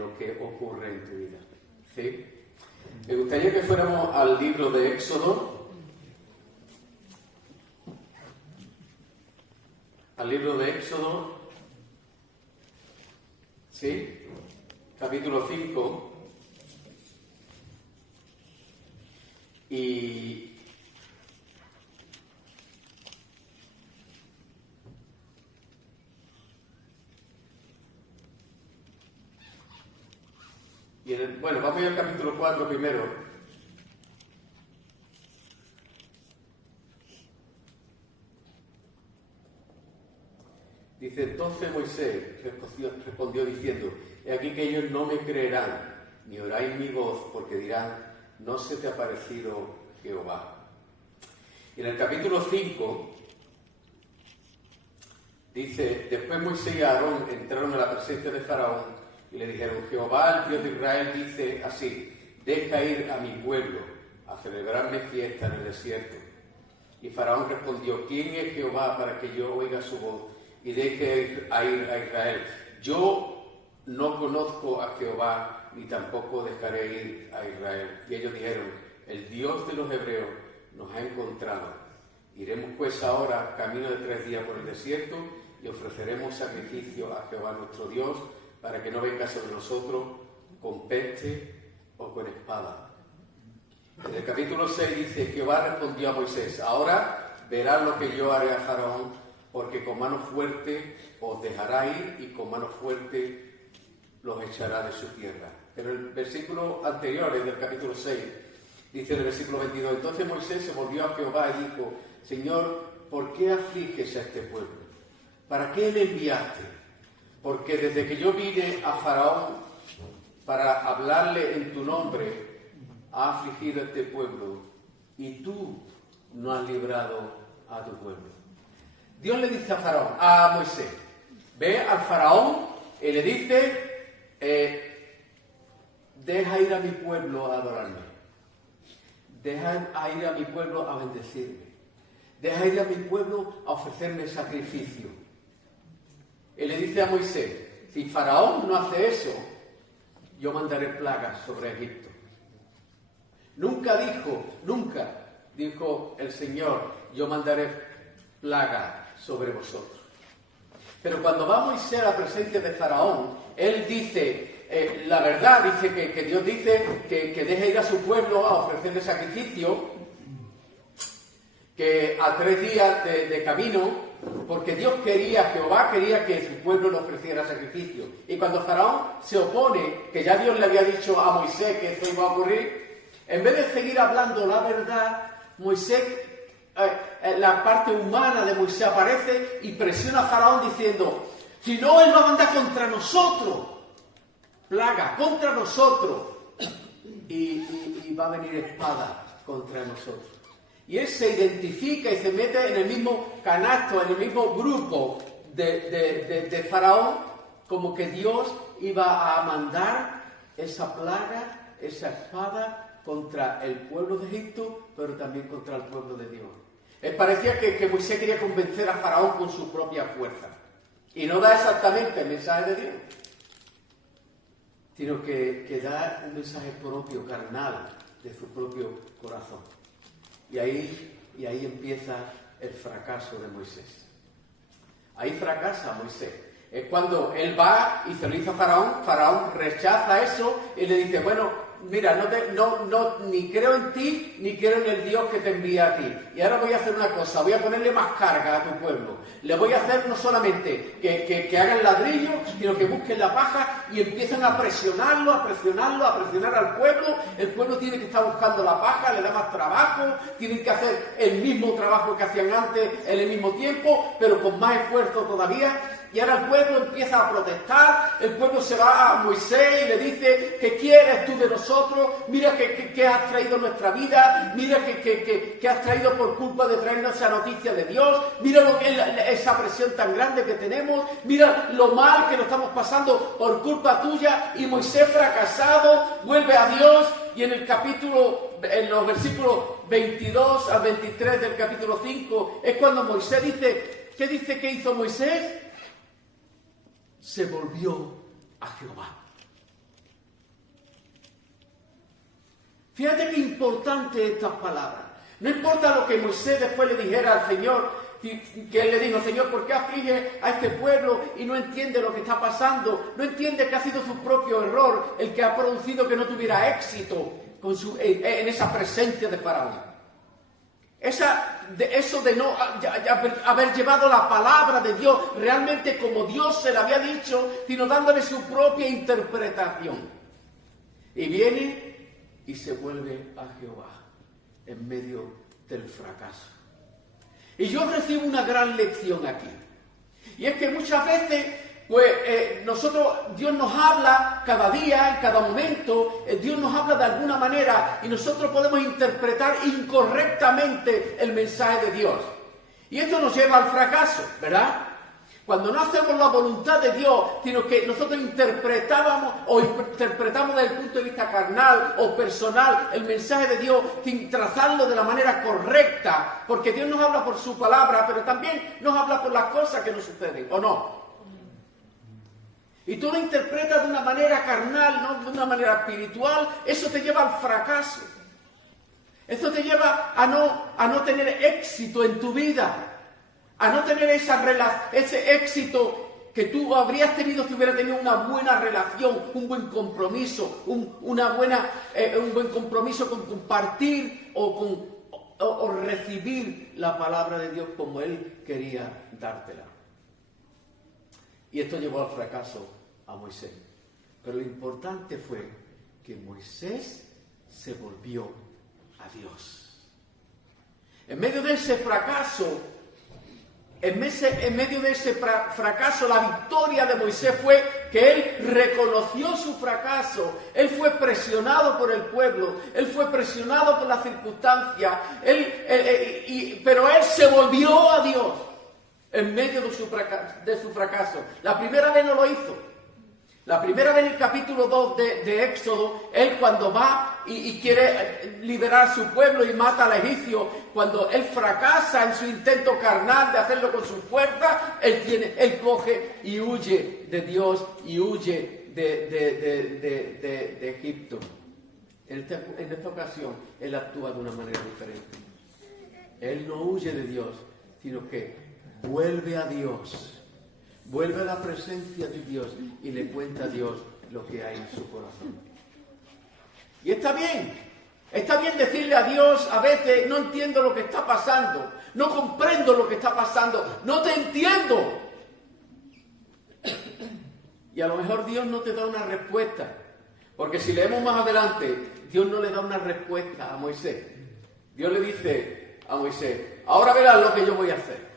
lo que ocurre en tu vida. ¿Sí? Me gustaría que fuéramos al libro de Éxodo. Al libro de Éxodo. ¿Sí? Capítulo 5. Y bueno, vamos a ir al capítulo 4 primero. Dice, entonces Moisés respondió diciendo, he aquí que ellos no me creerán, ni oráis mi voz, porque dirán, no se te ha parecido Jehová. Y en el capítulo 5 dice, después Moisés y Aarón entraron a la presencia de Faraón y le dijeron, Jehová, el Dios de Israel, dice así, deja ir a mi pueblo a celebrarme fiesta en el desierto. Y Faraón respondió, ¿quién es Jehová para que yo oiga su voz y deje ir a Israel? Yo no conozco a Jehová, ni tampoco dejaré ir a Israel. Y ellos dijeron, el Dios de los hebreos nos ha encontrado. Iremos pues ahora camino de 3 días por el desierto y ofreceremos sacrificio a Jehová nuestro Dios, para que no venga sobre nosotros con peste o con espada. En el capítulo 6 dice, Jehová respondió a Moisés, ahora verás lo que yo haré a Faraón, porque con mano fuerte os dejará ir y con mano fuerte los echará de su tierra. Pero el versículo anterior, es del capítulo 6, dice en el versículo 22, entonces Moisés se volvió a Jehová y dijo, Señor, ¿por qué afliges a este pueblo? ¿Para qué me enviaste? Porque desde que yo vine a Faraón para hablarle en tu nombre, ha afligido a este pueblo y tú no has librado a tu pueblo. Dios le dice a Faraón, a Moisés, ve al Faraón y le dice, deja ir a mi pueblo a adorarme, deja ir a mi pueblo a bendecirme, deja ir a mi pueblo a ofrecerme sacrificio. Y le dice a Moisés, si Faraón no hace eso, yo mandaré plagas sobre Egipto. Nunca dijo el Señor, yo mandaré plagas sobre vosotros. Pero cuando va Moisés a la presencia de Faraón, él dice, la verdad, dice que Dios dice que deje ir a su pueblo a ofrecerle sacrificio, que a 3 días de camino, porque Jehová quería que su pueblo le ofreciera sacrificio. Y cuando Faraón se opone, que ya Dios le había dicho a Moisés que eso iba a ocurrir, en vez de seguir hablando la verdad, Moisés, la parte humana de Moisés aparece y presiona a Faraón diciendo, si no, él va a mandar contra nosotros, plaga, contra nosotros, y va a venir espada contra nosotros. Y él se identifica y se mete en el mismo canasto, en el mismo grupo de Faraón, como que Dios iba a mandar esa plaga, esa espada contra el pueblo de Egipto, pero también contra el pueblo de Dios. Parecía que Moisés quería convencer a Faraón con su propia fuerza. Y no da exactamente el mensaje de Dios, sino que da un mensaje propio, carnal, de su propio corazón. Y ahí empieza el fracaso de Moisés. Ahí fracasa Moisés. Es cuando él va y se lo dice a Faraón, Faraón rechaza eso y le dice, bueno, mira, ni creo en ti, ni creo en el Dios que te envía a ti. Y ahora voy a hacer una cosa, voy a ponerle más carga a tu pueblo. Le voy a hacer no solamente que hagan ladrillo, sino que busquen la paja y empiezan a presionarlo, a presionar al pueblo. El pueblo tiene que estar buscando la paja, le da más trabajo, tienen que hacer el mismo trabajo que hacían antes en el mismo tiempo, pero con más esfuerzo todavía. Y ahora el pueblo empieza a protestar, el pueblo se va a Moisés y le dice, ¿qué quieres tú de nosotros? Mira que has traído nuestra vida, mira que has traído por culpa de traernos esa noticia de Dios, mira lo que es esa presión tan grande que tenemos, mira lo mal que nos estamos pasando por culpa tuya. Y Moisés, fracasado, vuelve a Dios y en los versículos 22 al 23 del capítulo 5, es cuando Moisés dice, ¿qué dice que hizo Moisés? Se volvió a Jehová. Fíjate qué importante estas palabras. No importa lo que Moisés después le dijera al Señor, que él le dijo, Señor, ¿por qué aflige a este pueblo y no entiende lo que está pasando? No entiende que ha sido su propio error el que ha producido que no tuviera éxito en esa presencia de Faraón. Eso de no haber llevado la palabra de Dios realmente como Dios se la había dicho, sino dándole su propia interpretación. Y viene y se vuelve a Jehová en medio del fracaso. Y yo recibo una gran lección aquí. Y es que muchas veces, Dios nos habla cada día, en cada momento, Dios nos habla de alguna manera y nosotros podemos interpretar incorrectamente el mensaje de Dios. Y esto nos lleva al fracaso, ¿verdad? Cuando no hacemos la voluntad de Dios, sino que nosotros interpretamos desde el punto de vista carnal o personal el mensaje de Dios sin trazarlo de la manera correcta, porque Dios nos habla por su palabra, pero también nos habla por las cosas que nos suceden, ¿o no? Y tú lo interpretas de una manera carnal, no de una manera espiritual, eso te lleva al fracaso. Eso te lleva a no tener éxito en tu vida. A no tener ese éxito que tú habrías tenido si hubieras tenido una buena relación, un buen compromiso, un buen compromiso con compartir o recibir la palabra de Dios como Él quería dártela. Y esto llevó al fracaso a Moisés. Pero lo importante fue que Moisés se volvió a Dios. En medio de ese fracaso, la victoria de Moisés fue que él reconoció su fracaso. Él fue presionado por el pueblo, él fue presionado por las circunstancias, pero él se volvió a Dios en medio de su fracaso. La primera vez no lo hizo. La primera vez en el capítulo 2 de Éxodo, él cuando va y quiere liberar a su pueblo y mata al egipcio, cuando él fracasa en su intento carnal de hacerlo con su fuerza, él coge y huye de Dios y huye de Egipto. En esta ocasión, él actúa de una manera diferente. Él no huye de Dios, sino que vuelve a Dios. Vuelve a la presencia de Dios y le cuenta a Dios lo que hay en su corazón. Y está bien decirle a Dios a veces, no entiendo lo que está pasando, no comprendo lo que está pasando, no te entiendo. Y a lo mejor Dios no te da una respuesta, porque si leemos más adelante, Dios no le da una respuesta a Moisés. Dios le dice a Moisés, ahora verás lo que yo voy a hacer.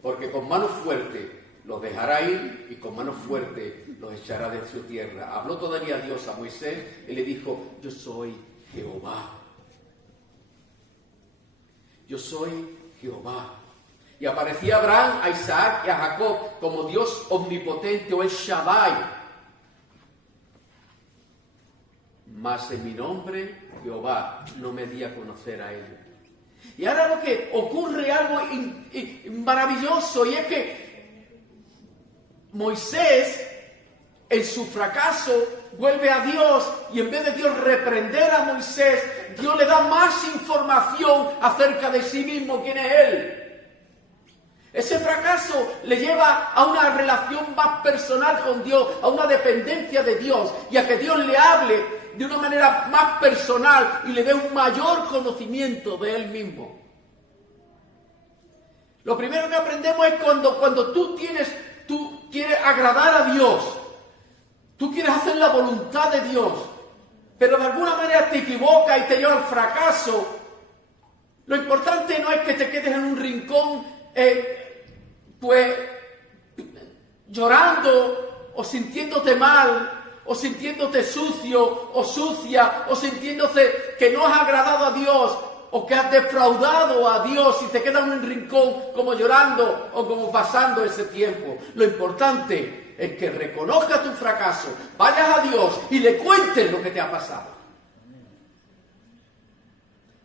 Porque con mano fuerte los dejará ir y con mano fuerte los echará de su tierra. Habló todavía Dios a Moisés y le dijo, yo soy Jehová. Yo soy Jehová. Y aparecía a Abraham, a Isaac y a Jacob como Dios omnipotente o el Shaddai. Mas en mi nombre, Jehová, no me di a conocer a ellos. Y ahora lo que ocurre algo maravilloso, y es que Moisés, en su fracaso, vuelve a Dios, y en vez de Dios reprender a Moisés, Dios le da más información acerca de sí mismo, quién es Él. Ese fracaso le lleva a una relación más personal con Dios, a una dependencia de Dios, y a que Dios le hable de una manera más personal y le dé un mayor conocimiento de Él mismo. Lo primero que aprendemos es cuando tú quieres agradar a Dios, tú quieres hacer la voluntad de Dios, pero de alguna manera te equivocas y te lleva al fracaso. Lo importante no es que te quedes en un rincón, llorando o sintiéndote mal, o sintiéndote sucio o sucia, o sintiéndote que no has agradado a Dios, o que has defraudado a Dios y te quedas en un rincón como llorando o como pasando ese tiempo. Lo importante es que reconozcas tu fracaso, vayas a Dios y le cuentes lo que te ha pasado.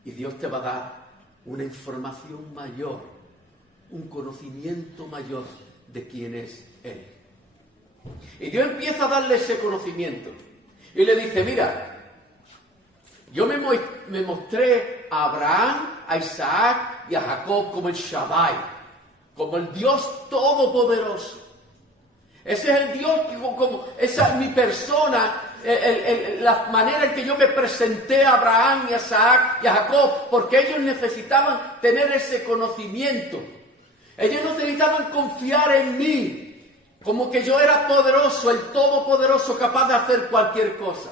Y Dios te va a dar una información mayor, un conocimiento mayor de quién es Él. Y Dios empieza a darle ese conocimiento. Y le dice, mira, Yo me mostré a Abraham, a Isaac y a Jacob como el Shaddai, como el Dios Todopoderoso. Ese es el Dios, esa es mi persona, la manera en que yo me presenté a Abraham y a Isaac y a Jacob, porque ellos necesitaban tener ese conocimiento. Ellos necesitaban confiar en mí, como que yo era poderoso, el Todopoderoso, capaz de hacer cualquier cosa.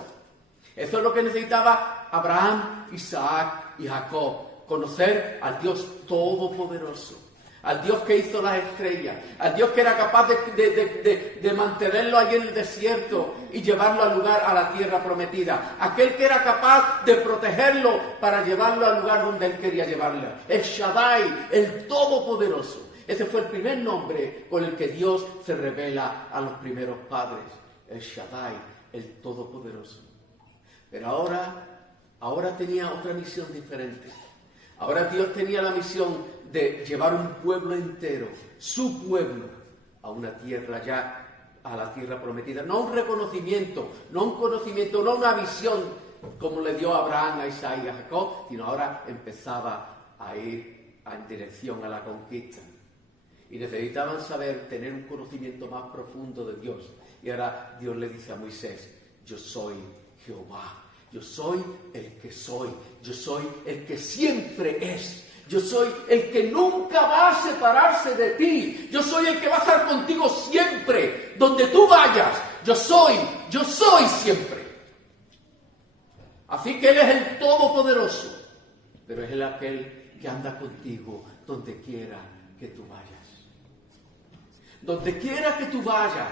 Eso es lo que necesitaba Abraham, Isaac y Jacob, conocer al Dios Todopoderoso, al Dios que hizo las estrellas, al Dios que era capaz de mantenerlo allí en el desierto y llevarlo al lugar, a la tierra prometida, aquel que era capaz de protegerlo para llevarlo al lugar donde él quería llevarlo, el Shaddai, el Todopoderoso. Ese fue el primer nombre con el que Dios se revela a los primeros padres, el Shaddai, el Todopoderoso. Pero ahora tenía otra misión diferente. Ahora Dios tenía la misión de llevar un pueblo entero, su pueblo, a una tierra ya, a la tierra prometida. No un reconocimiento, no un conocimiento, no una visión como le dio a Abraham, a Isaac y a Jacob, sino ahora empezaba a ir en dirección a la conquista. Y necesitaban tener un conocimiento más profundo de Dios. Y ahora Dios le dice a Moisés, yo soy Jehová. Yo soy el que soy. Yo soy el que siempre es. Yo soy el que nunca va a separarse de ti. Yo soy el que va a estar contigo siempre. Donde tú vayas, yo soy siempre. Así que Él es el Todopoderoso. Pero es aquel que anda contigo donde quiera que tú vayas. Donde quiera que tú vayas.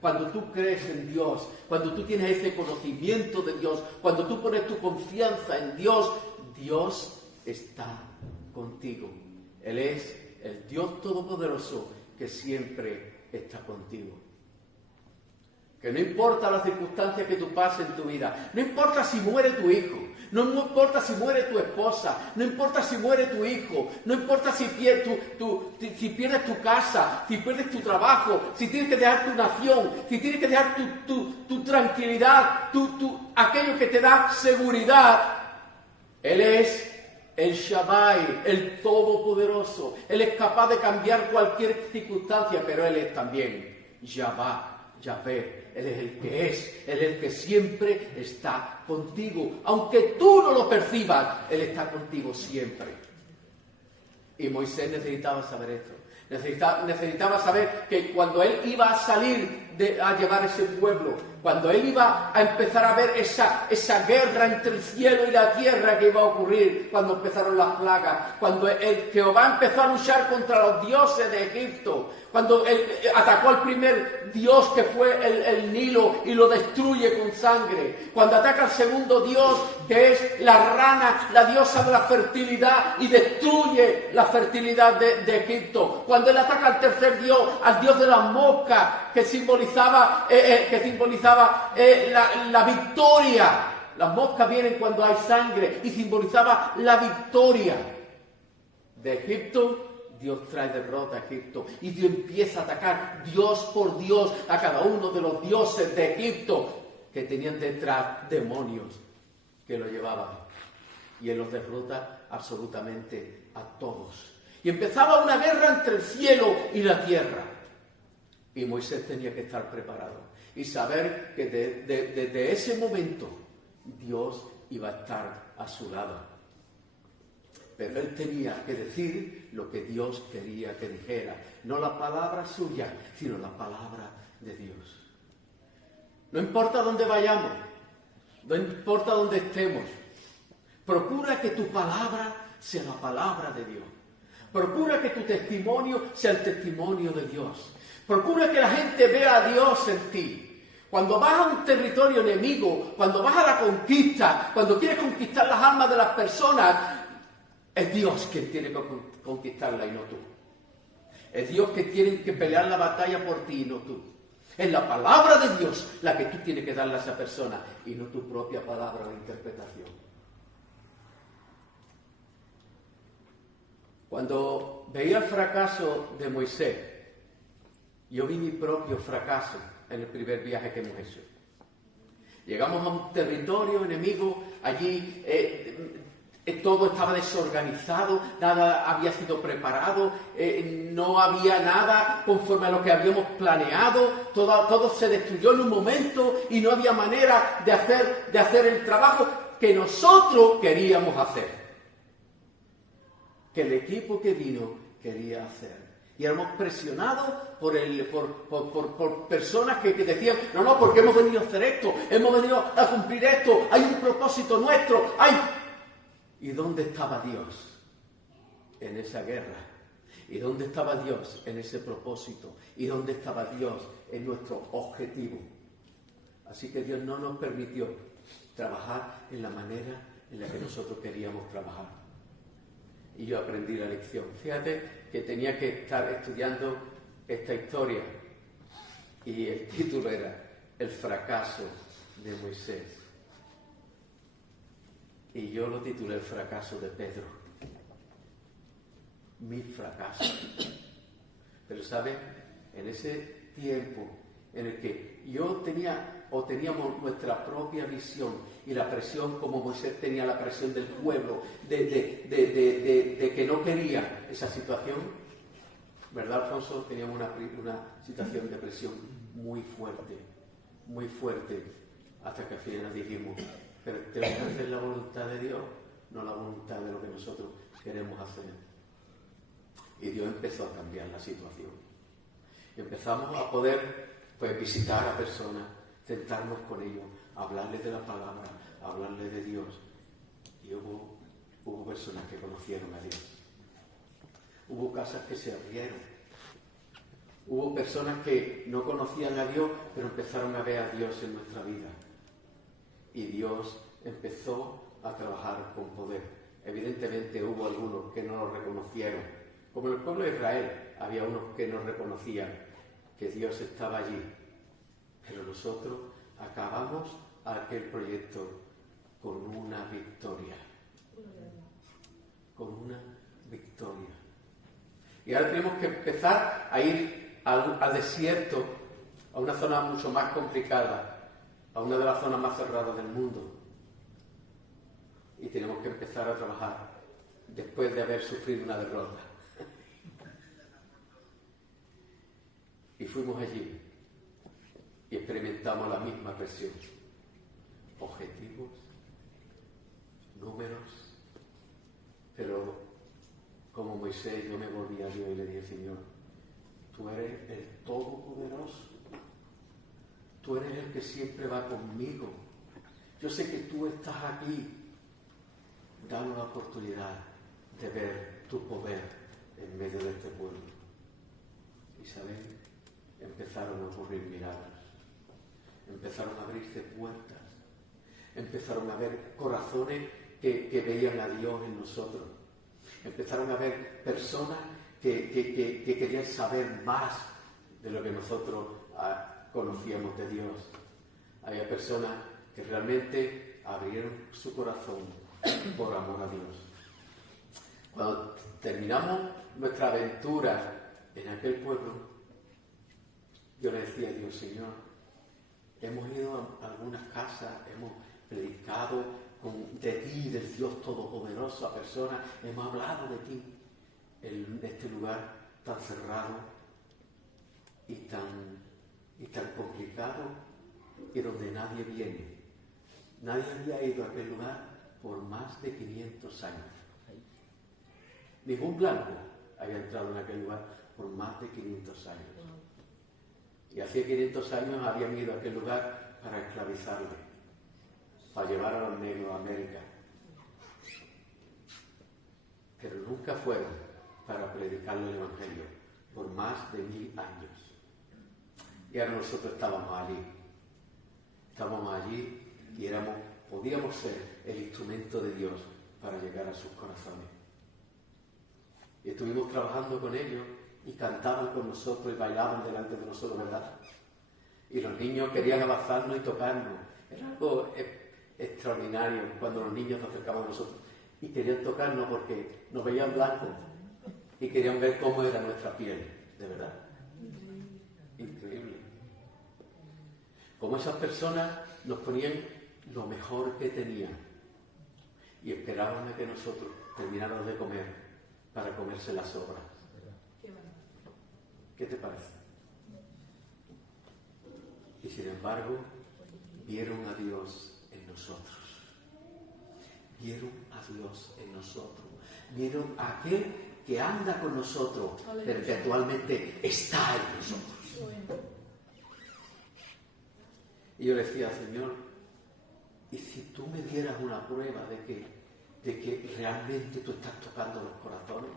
Cuando tú crees en Dios, cuando tú tienes ese conocimiento de Dios, cuando tú pones tu confianza en Dios, Dios está contigo. Él es el Dios Todopoderoso que siempre está contigo. Que no importa las circunstancias que tú pases en tu vida, no importa si muere tu hijo, no importa si muere tu esposa, no importa si muere tu hijo, no importa si pierdes tu casa, si pierdes tu trabajo, si tienes que dejar tu nación, si tienes que dejar tu tranquilidad, aquello que te da seguridad. Él es el Shaddai, el Todopoderoso. Él es capaz de cambiar cualquier circunstancia, pero Él es también Yahvé. Él es el que es, Él es el que siempre está contigo. Aunque tú no lo percibas, Él está contigo siempre. Y Moisés necesitaba saber esto. Necesitaba saber que cuando él iba a salir a llevar ese pueblo, cuando él iba a empezar a ver esa guerra entre el cielo y la tierra que iba a ocurrir cuando empezaron las plagas, cuando Jehová empezó a luchar contra los dioses de Egipto, cuando él atacó al primer dios que fue el Nilo y lo destruye con sangre, cuando ataca al segundo dios que es la rana, la diosa de la fertilidad, y destruye la fertilidad de Egipto, cuando él ataca al tercer dios, al dios de las moscas, que simbolizaba la victoria. Las moscas vienen cuando hay sangre y simbolizaba la victoria de Egipto. Dios trae derrota a Egipto y Dios empieza a atacar Dios por Dios a cada uno de los dioses de Egipto que tenían detrás demonios que lo llevaban. Y Él los derrota absolutamente a todos. Y empezaba una guerra entre el cielo y la tierra. Y Moisés tenía que estar preparado y saber que desde ese momento Dios iba a estar a su lado. Pero él tenía que decir lo que Dios quería que dijera. No la palabra suya, sino la palabra de Dios. No importa dónde vayamos, no importa dónde estemos. Procura que tu palabra sea la palabra de Dios. Procura que tu testimonio sea el testimonio de Dios. Procura que la gente vea a Dios en ti. Cuando vas a un territorio enemigo, cuando vas a la conquista, cuando quieres conquistar las almas de las personas, es Dios quien tiene que conquistarla y no tú. Es Dios que tiene que pelear la batalla por ti y no tú. Es la palabra de Dios la que tú tienes que darle a esa persona y no tu propia palabra o interpretación. Cuando veía el fracaso de Moisés, yo vi mi propio fracaso en el primer viaje que hemos hecho. Llegamos a un territorio enemigo, allí todo estaba desorganizado, nada había sido preparado, no había nada conforme a lo que habíamos planeado, todo se destruyó en un momento y no había manera de hacer el trabajo que nosotros queríamos hacer, que el equipo que vino quería hacer. Y éramos presionados por personas que decían, no, porque hemos venido a hacer esto, hemos venido a cumplir esto, hay un propósito nuestro, hay... ¿Y dónde estaba Dios en esa guerra? ¿Y dónde estaba Dios en ese propósito? ¿Y dónde estaba Dios en nuestro objetivo? Así que Dios no nos permitió trabajar en la manera en la que nosotros queríamos trabajar. Y yo aprendí la lección. Fíjate que tenía que estar estudiando esta historia y el título era El fracaso de Moisés. Y yo lo titulé El fracaso de Pedro. Mi fracaso. Pero ¿sabes? En ese tiempo en el que teníamos nuestra propia visión y la presión como Moisés tenía la presión del pueblo, de que no quería esa situación, ¿verdad, Alfonso? Teníamos una situación de presión muy fuerte, hasta que al final dijimos, pero tenemos que hacer la voluntad de Dios, no la voluntad de lo que nosotros queremos hacer. Y Dios empezó a cambiar la situación. Empezamos a poder visitar a personas, sentarnos con ellos, hablarles de la palabra, hablarles de Dios. Y hubo personas que conocieron a Dios. Hubo casas que se abrieron. Hubo personas que no conocían a Dios, pero empezaron a ver a Dios en nuestra vida. Y Dios empezó a trabajar con poder. Evidentemente hubo algunos que no lo reconocieron. Como en el pueblo de Israel, había unos que no reconocían que Dios estaba allí. Pero nosotros acabamos aquel proyecto con una victoria. Con una victoria. Y ahora tenemos que empezar a ir al desierto, a una zona mucho más complicada, a una de las zonas más cerradas del mundo. Y tenemos que empezar a trabajar después de haber sufrido una derrota. Y fuimos allí y experimentamos la misma presión. Objetivos, números, pero como Moisés yo me volví a Dios y le dije, Señor, tú eres el Todopoderoso. Tú eres el que siempre va conmigo. Yo sé que tú estás aquí. Danos la oportunidad de ver tu poder en medio de este pueblo. Y saben, empezaron a ocurrir milagros. Empezaron a abrirse puertas. Empezaron a ver corazones que veían a Dios en nosotros. Empezaron a ver personas que querían saber más de lo que nosotros conocíamos de Dios. Había personas que realmente abrieron su corazón por amor a Dios. Cuando terminamos nuestra aventura en aquel pueblo, yo le decía a Dios, Señor, hemos ido a algunas casas, hemos predicado de ti, del Dios Todopoderoso a personas, hemos hablado de ti en este lugar tan cerrado y tan complicado y donde nadie viene. Nadie había ido a aquel lugar por más de 500 años. Ningún blanco había entrado en aquel lugar por más de 500 años. Y hace 500 años habían ido a aquel lugar para esclavizarle, para llevar a los negros a América. Pero nunca fueron para predicarle el Evangelio por más de 1000 años. Y ahora nosotros estábamos allí. Estábamos allí y podíamos ser el instrumento de Dios para llegar a sus corazones. Y estuvimos trabajando con ellos y cantaban con nosotros y bailaban delante de nosotros, ¿verdad? Y los niños querían abrazarnos y tocarnos. Era algo extraordinario cuando los niños se acercaban a nosotros y querían tocarnos porque nos veían blancos y querían ver cómo era nuestra piel, de verdad. Increíble. Como esas personas nos ponían lo mejor que tenían y esperaban a que nosotros termináramos de comer para comerse las sobras. ¿Qué te parece? Y sin embargo, vieron a Dios en nosotros. Vieron a Dios en nosotros. Vieron a aquel que anda con nosotros, pero que actualmente está en nosotros. Y yo le decía, Señor, ¿y si tú me dieras una prueba de que realmente tú estás tocando los corazones?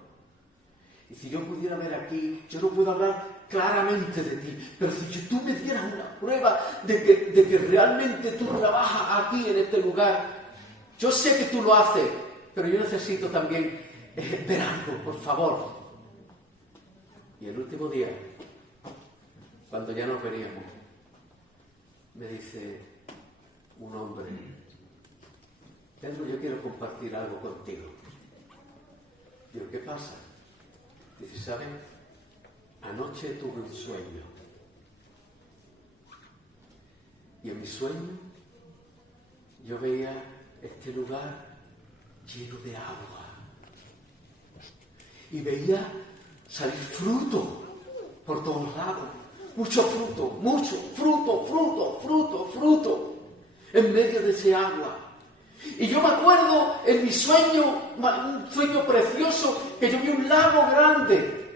Y si yo pudiera ver aquí, yo no puedo hablar claramente de ti, pero si tú me dieras una prueba de que realmente tú trabajas aquí en este lugar, yo sé que tú lo haces, pero yo necesito también ver algo, por favor. Y el último día, cuando ya nos veníamos, me dice un hombre, Pedro, yo quiero compartir algo contigo. Digo, ¿qué pasa? Dice, ¿saben? Anoche tuve un sueño. Y en mi sueño yo veía este lugar lleno de agua. Y veía salir fruto por todos lados. Mucho fruto, fruto, en medio de ese agua. Y yo me acuerdo en mi sueño, un sueño precioso, que yo vi un lago grande,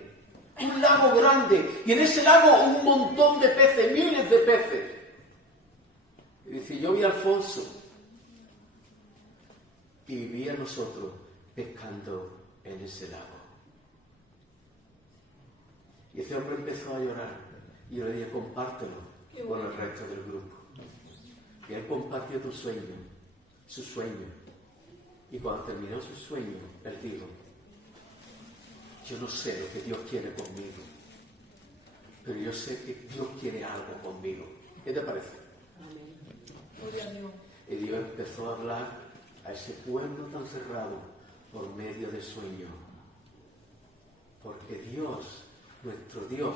y en ese lago un montón de peces, miles de peces. Y dice, yo vi a Alfonso, y vi a nosotros pescando en ese lago. Y ese hombre empezó a llorar. Y yo le dije, compártelo con el resto del grupo. Y él compartió su sueño. Y cuando terminó su sueño, él dijo, yo no sé lo que Dios quiere conmigo, pero yo sé que Dios quiere algo conmigo. ¿Qué te parece? Y Dios empezó a hablar a ese pueblo tan cerrado por medio de sueños. Porque Dios, nuestro Dios,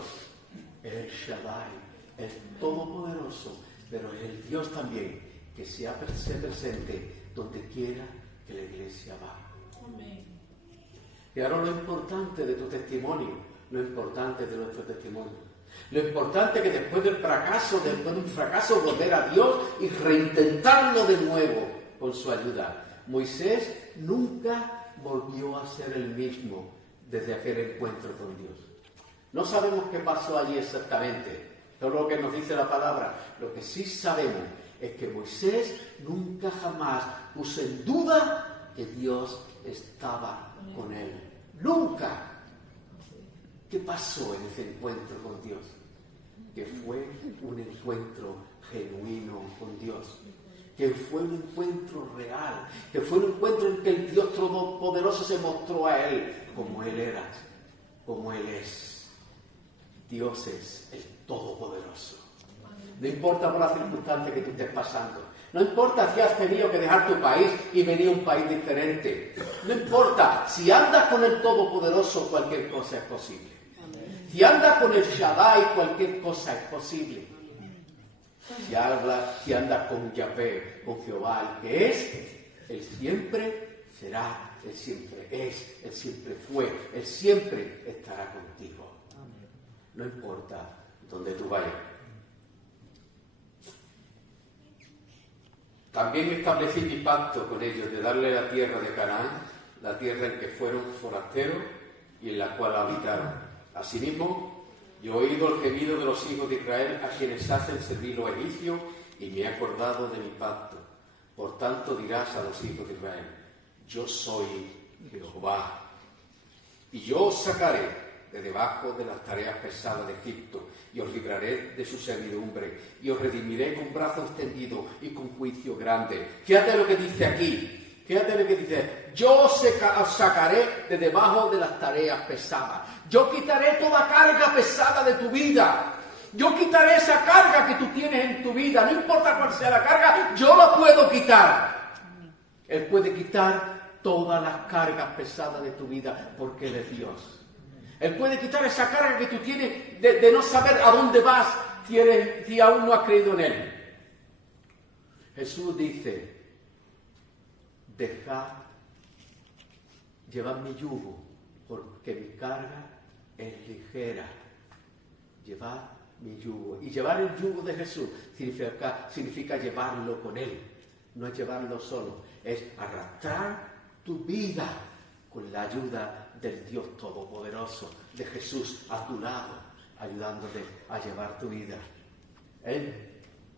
el Shaddai, el Todopoderoso, pero es el Dios también que se hace presente donde quiera que la iglesia va. Amén. Y ahora lo importante de tu testimonio, lo importante de nuestro testimonio, lo importante que después de un fracaso, volver a Dios y reintentarlo de nuevo con su ayuda. Moisés nunca volvió a ser el mismo desde aquel encuentro con Dios. No sabemos qué pasó allí exactamente, todo lo que nos dice la palabra. Lo que sí sabemos es que Moisés nunca jamás puso en duda que Dios estaba con él. Nunca. ¿Qué pasó en ese encuentro con Dios? Que fue un encuentro genuino con Dios. Que fue un encuentro real. Que fue un encuentro en que el Dios Todopoderoso se mostró a él como él era, como él es. Dios es el Todopoderoso. No importa por las circunstancias que tú estés pasando. No importa si has tenido que dejar tu país y venir a un país diferente. No importa. Si andas con el Todopoderoso, cualquier cosa es posible. Si andas con el Shaddai, cualquier cosa es posible. Si andas con Yahvé, con Jehová, el que es, Él siempre será, Él siempre es, Él siempre fue, Él siempre estará contigo. No importa donde tú vayas. También establecí mi pacto con ellos de darle la tierra de Canaán, la tierra en que fueron forasteros y en la cual habitaron. Asimismo, yo he oído el gemido de los hijos de Israel a quienes hacen servir los egipcios y me he acordado de mi pacto. Por tanto dirás a los hijos de Israel, yo soy Jehová, y yo os sacaré de debajo de las tareas pesadas de Egipto, y os libraré de su servidumbre, y os redimiré con brazo extendido y con juicio grande. Fíjate lo que dice aquí, fíjate lo que dice, yo os sacaré de debajo de las tareas pesadas, yo quitaré toda carga pesada de tu vida, yo quitaré esa carga que tú tienes en tu vida, no importa cuál sea la carga, yo la puedo quitar. Él puede quitar todas las cargas pesadas de tu vida, porque Él es Dios. Él puede quitar esa carga que tú tienes de no saber a dónde vas si aún no has creído en Él. Jesús dice, llevad mi yugo, porque mi carga es ligera. Llevad mi yugo. Y llevar el yugo de Jesús significa llevarlo con Él. No es llevarlo solo, es arrastrar tu vida con la ayuda del Dios Todopoderoso, de Jesús a tu lado, ayudándote a llevar tu vida. Él,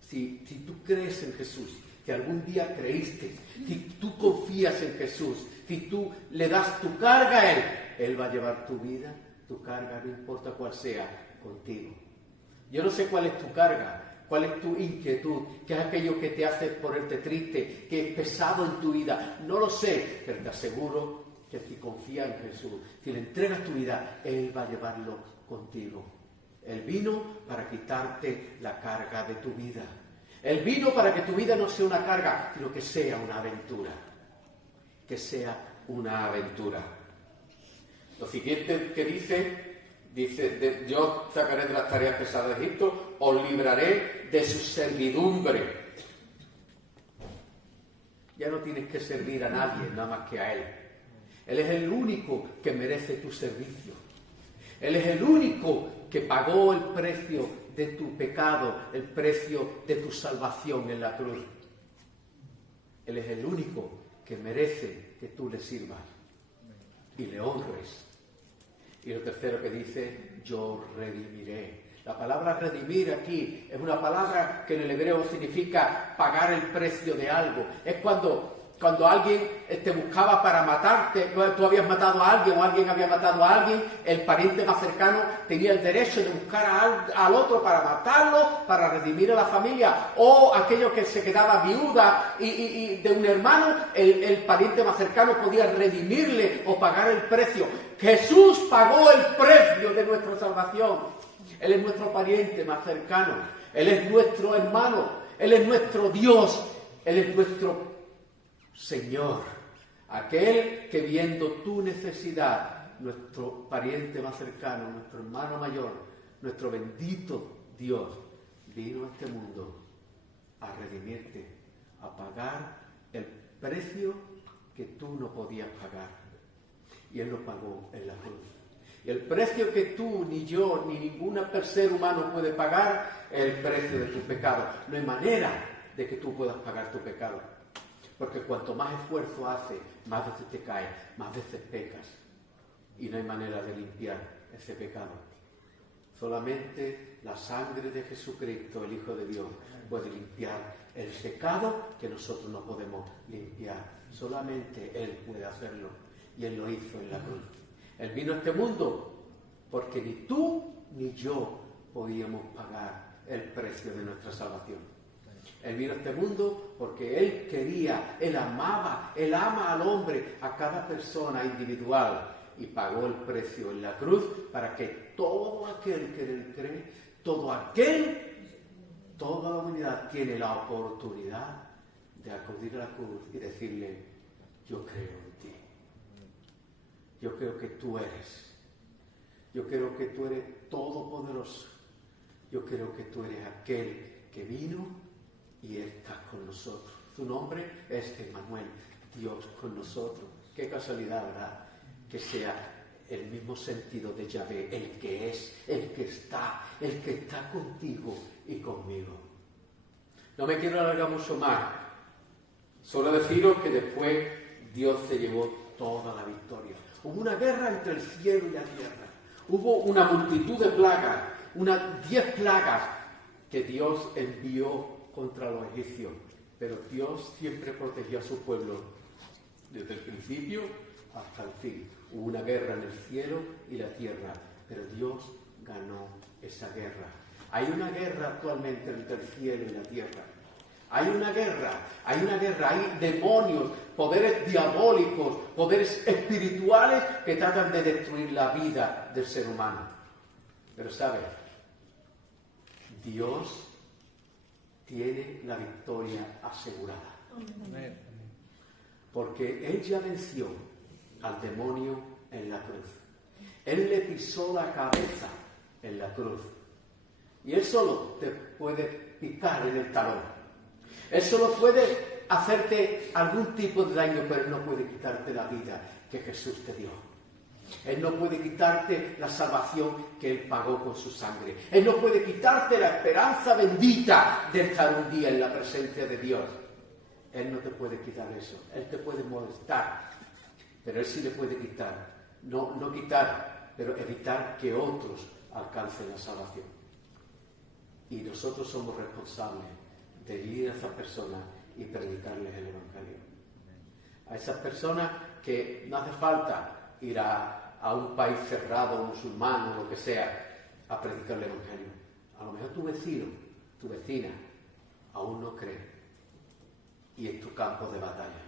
si tú crees en Jesús, si algún día creíste, si tú confías en Jesús, si tú le das tu carga a Él va a llevar tu vida, tu carga, no importa cuál sea, contigo. Yo no sé cuál es tu carga, cuál es tu inquietud, qué es aquello que te hace ponerte triste, que es pesado en tu vida. No lo sé, pero te aseguro que si confías en Jesús, si le entregas tu vida, Él va a llevarlo contigo. Él vino para quitarte la carga de tu vida. Él vino para que tu vida no sea una carga, sino que sea una aventura. Que sea una aventura. Lo siguiente que dice, yo sacaré de las tareas pesadas de Egipto, os libraré de su servidumbre. Ya no tienes que servir a nadie, nada más que a Él. Él es el único que merece tu servicio. Él es el único que pagó el precio de tu pecado, el precio de tu salvación en la cruz. Él es el único que merece que tú le sirvas y le honres. Y lo tercero que dice, yo redimiré. La palabra redimir aquí es una palabra que en el hebreo significa pagar el precio de algo. Es cuando alguien te buscaba para matarte, tú habías matado a alguien o alguien había matado a alguien, el pariente más cercano tenía el derecho de buscar al otro para matarlo, para redimir a la familia, o aquello que se quedaba viuda y de un hermano, el pariente más cercano podía redimirle o pagar el precio. Jesús pagó el precio de nuestra salvación. Él es nuestro pariente más cercano, Él es nuestro hermano, Él es nuestro Dios, Él es nuestro Señor, aquel que viendo tu necesidad, nuestro pariente más cercano, nuestro hermano mayor, nuestro bendito Dios, vino a este mundo a redimirte, a pagar el precio que tú no podías pagar. Y Él lo pagó en la cruz. Y el precio que tú, ni yo, ni ningún ser humano puede pagar es el precio de tu pecado. No hay manera de que tú puedas pagar tu pecado. Porque cuanto más esfuerzo haces, más veces te caes, más veces pecas. Y no hay manera de limpiar ese pecado. Solamente la sangre de Jesucristo, el Hijo de Dios, puede limpiar el pecado que nosotros no podemos limpiar. Solamente Él puede hacerlo. Y Él lo hizo en la cruz. Él vino a este mundo porque ni tú ni yo podíamos pagar el precio de nuestra salvación. Él vino a este mundo porque Él quería, Él amaba, Él ama al hombre, a cada persona individual, y pagó el precio en la cruz para que todo aquel que en Él cree, toda la humanidad tiene la oportunidad de acudir a la cruz y decirle, yo creo en ti. Yo creo que tú eres. Yo creo que tú eres todopoderoso. Yo creo que tú eres aquel que vino y estás con nosotros. Tu nombre es Emmanuel, Dios con nosotros. Qué casualidad, ¿verdad? Que sea el mismo sentido de Yahvé, el que es, el que está contigo y conmigo. No me quiero alargar mucho más. Solo deciros que después Dios se llevó toda la victoria. Hubo una guerra entre el cielo y la tierra. Hubo una multitud de plagas, unas 10 plagas que Dios envió contra los egipcios. Pero Dios siempre protegió a su pueblo desde el principio hasta el fin. Hubo una guerra en el cielo y la tierra, pero Dios ganó esa guerra. Hay una guerra actualmente entre el cielo y la tierra. Hay una guerra, hay demonios, poderes diabólicos, poderes espirituales que tratan de destruir la vida del ser humano. Pero ¿sabes? Dios tiene la victoria asegurada. Amén. Porque Él ya venció al demonio en la cruz. Él le pisó la cabeza en la cruz. Y Él solo te puede picar en el talón. Él solo puede hacerte algún tipo de daño, pero Él no puede quitarte la vida que Jesús te dio. Él no puede quitarte la salvación que Él pagó con su sangre. Él no puede quitarte la esperanza bendita de estar un día en la presencia de Dios. Él no te puede quitar eso. Él te puede molestar, pero Él sí le puede quitar. No quitar, pero evitar que otros alcancen la salvación. Y nosotros somos responsables de ir a esas personas y predicarles el Evangelio. A esas personas que no hace falta ir a un país cerrado, musulmán o lo que sea, a predicar el Evangelio. A lo mejor tu vecino, tu vecina, aún no cree. Y es tu campo de batalla.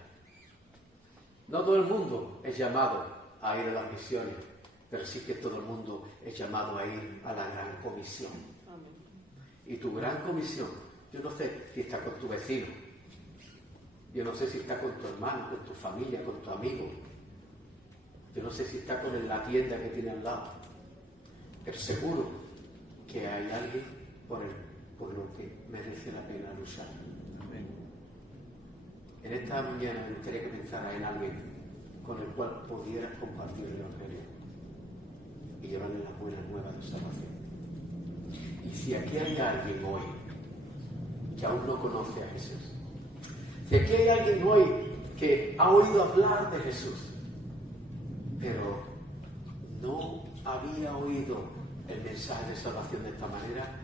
No todo el mundo es llamado a ir a las misiones, pero sí que todo el mundo es llamado a ir a la gran comisión. Amén. Y tu gran comisión, yo no sé si está con tu vecino, yo no sé si está con tu hermano, con tu familia, con tu amigo, yo no sé si está con la tienda que tiene al lado, pero seguro que hay alguien por lo que merece la pena luchar. En esta mañana me gustaría que pensaras en alguien con el cual pudieras compartir el Evangelio y llevarle las buenas nuevas de salvación. Y si aquí hay alguien hoy que aún no conoce a Jesús, si aquí hay alguien hoy que ha oído hablar de Jesús, pero no había oído el mensaje de salvación de esta manera,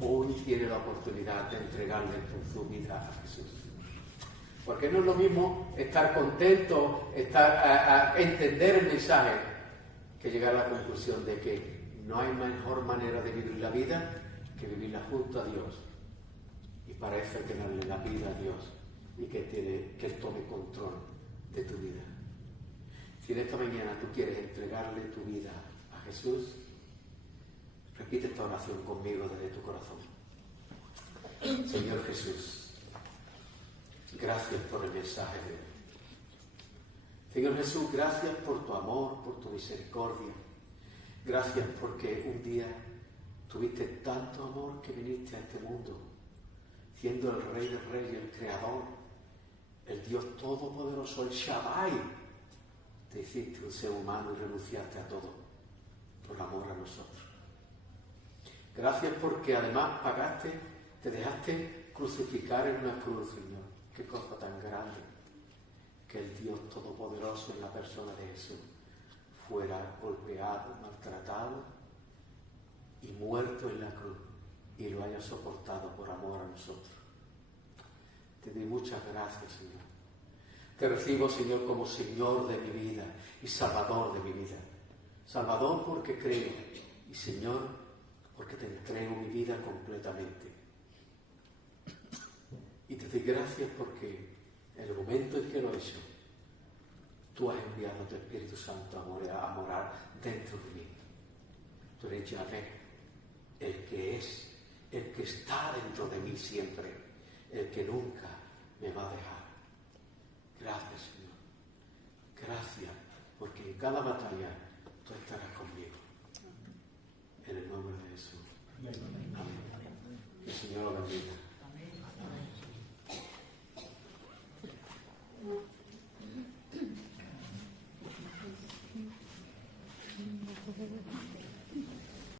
hoy tiene la oportunidad de entregarle su vida a Jesús. Porque no es lo mismo estar contento, a entender el mensaje, que llegar a la conclusión de que no hay mejor manera de vivir la vida que vivirla junto a Dios. Y para eso hay que darle la vida a Dios y que Él tome control de tu vida. Si en esta mañana tú quieres entregarle tu vida a Jesús, repite esta oración conmigo desde tu corazón. Señor Jesús, gracias por el mensaje de hoy. Señor Jesús, gracias por tu amor, por tu misericordia. Gracias porque un día tuviste tanto amor que viniste a este mundo, siendo el Rey del Rey, el Creador, el Dios Todopoderoso, el Shaddai. Te hiciste un ser humano y renunciaste a todo por amor a nosotros. Gracias porque además pagaste, te dejaste crucificar en una cruz, Señor. Qué cosa tan grande que el Dios Todopoderoso en la persona de Jesús fuera golpeado, maltratado y muerto en la cruz y lo haya soportado por amor a nosotros. Te doy muchas gracias, Señor. Te recibo, Señor, como Señor de mi vida y Salvador de mi vida. Salvador porque creo y Señor porque te entrego mi vida completamente. Y te doy gracias porque en el momento en que lo he hecho, tú has enviado a tu Espíritu Santo a morar dentro de mí. Tú eres Yahvé, el que es, el que está dentro de mí siempre, el que nunca me va a dejar. Gracias, Señor. Gracias, porque en cada batalla tú estarás conmigo. En el nombre de Jesús. Amén. Que el Señor lo bendiga.